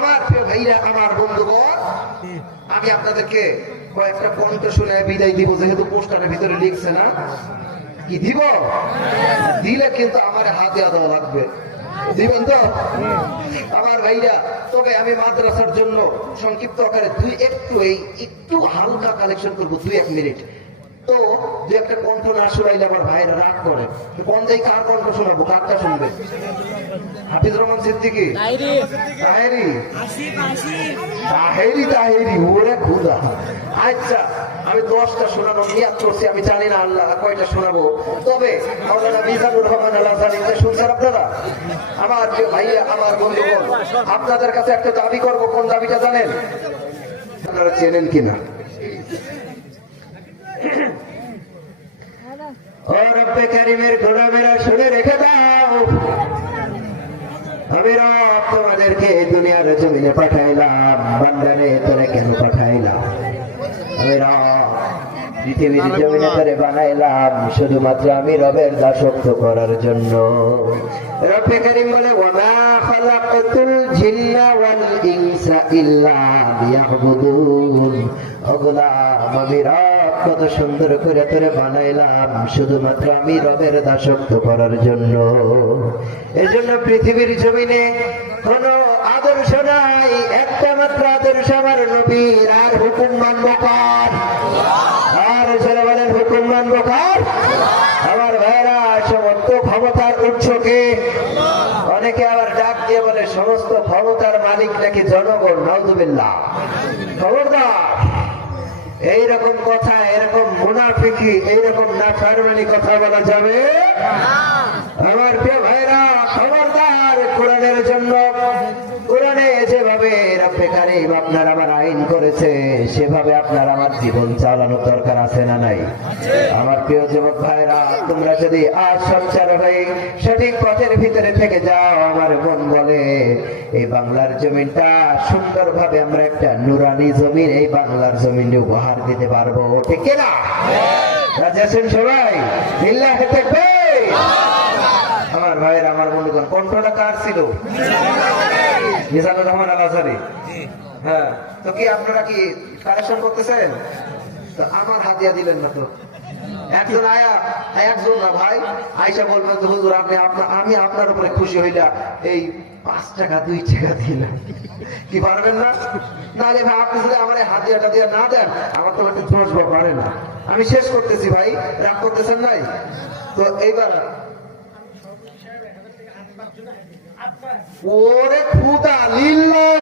আমার প্রিয় ভাইরা, আমার বন্ধুগণ, আমি আপনাদেরকে কয়েকটা কণ্ঠ শুনে বিদায় দিব, যেহেতু পোস্টারের ভিতরে লিখছে না কি দিব, দিলে কিন্তু আমার হাতে দেওয়া লাগবে, দিবেন তো আমার ভাইরা? তবে আমি মাদ্রাসার জন্য সংক্ষিপ্ত আকারে একটু হালকা কালেকশন করবো, 2-1 মিনিট। তো দু একটা কণ্ঠ না শোনাইলে আমার ভাইরা রাগ করে। কোন যাই কার কণ্ঠ শোনাবো, কারটা শুনবে? হাফিজুর রহমান সিদ্দিকী, তাহেরি ওরে খুদা। আচ্ছা, আমি 10টা শোনানোর নিয়াত করছি, আমি জানি না আল্লাহ কয়টা শোনাবো। তবে মাওলানা মিজানুর রহমান আল আজহারী শুনছেন আপনারা? আমার যে ভাইয়া, আমার বন্ধুগণ, আপনাদের কাছে একটা দাবি করবো। কোন দাবিটা জানেন? আপনারা চেনেন কিনা? ও রব্বে কারীমের গোলামেরা, শুনে রেখে দাও, আমি রব তোমাদেরকে দুনিয়ার জমিনে পাঠাইলাম, বান্দারে তোরে কেন পাঠাইলাম? আমি রব পৃথিবীর জমিনে তোরে বানাইলাম শুধুমাত্র আমি রবের দাসত্ব করার জন্য। রব্বে কারীম বলে, ওয়া মা খালাকাতুল জিন্না ওয়াল ইনসা ইল্লা লিয়াবুদুন। ও গোলাম, আমি রব কত সুন্দর করে তোরে বানাইলাম শুধুমাত্র আমি রবের দাসত্ব করার জন্য। এজন্য পৃথিবীর জমিনে কোন আদর্শ নাই, একটা মাত্র আদর্শ আমার নবীর। আর হুকুম মানব কার? আর যারা বলেন হুকুম মানব কার? আমার ভাইরা, সমস্ত ক্ষমতার উৎসকে অনেকে আবার ডাক দিয়ে বলে সমস্ত ক্ষমতার মালিক নাকি জনগণ। নাউযুবিল্লাহ। খবরদার, এইরকম কথা, এরকম মুনাফিকি, এইরকম নাফরমানি কথা বলা যাবে আমার প্রিয় ভাইরা। খবরদার, কোরআনের জন্য, কোরআনে যেভাবে রব্বে কারীম আপনার আমার আইন করেছে সেভাবে আপনার আমার জীবন চালানো দরকার আছে না নাই? আমার প্রিয় যুবক ভাইরা, তোমরা যদি আজ সচ্চার হয়ে সঠিক পথের ভিতরে থেকে যাও, আমার মন বলে এই বাংলার জমিনটা সুন্দরভাবে আমরা একটা নুরানি জমিন, এই বাংলার জমিনে উপহার দিতে পারবো। ঠিক কিনা? রাজি আছেন সবাই? লিল্লাহি তাকবীর। আমার ভাইয়ের, আমার বন্ধুগণ, কণ্ঠটা কার ছিল? মিজানুর রহমান আল আজহারী। হ্যাঁ, তো কি আপনারা কি কালেকশন করতেছেন? তো আমার হাদিয়া দিলেন না তো? একজন একজন না ভাই আইসা বলবেন যে হুজুর আমি আপনার উপরে খুশি হইলা এই 5 টাকা 2 টাকা দিলাম, কি পারবেন না? নাহলে ভাই আপনি যদি আমার হাদিয়াটা দিয়ে না দেন, আমার তো একটা দোষ পারে না। আমি শেষ করতেছি ভাই, রাগ করতেছেন নাই তো? এইবার ওরে খুদা লিল্লাহ।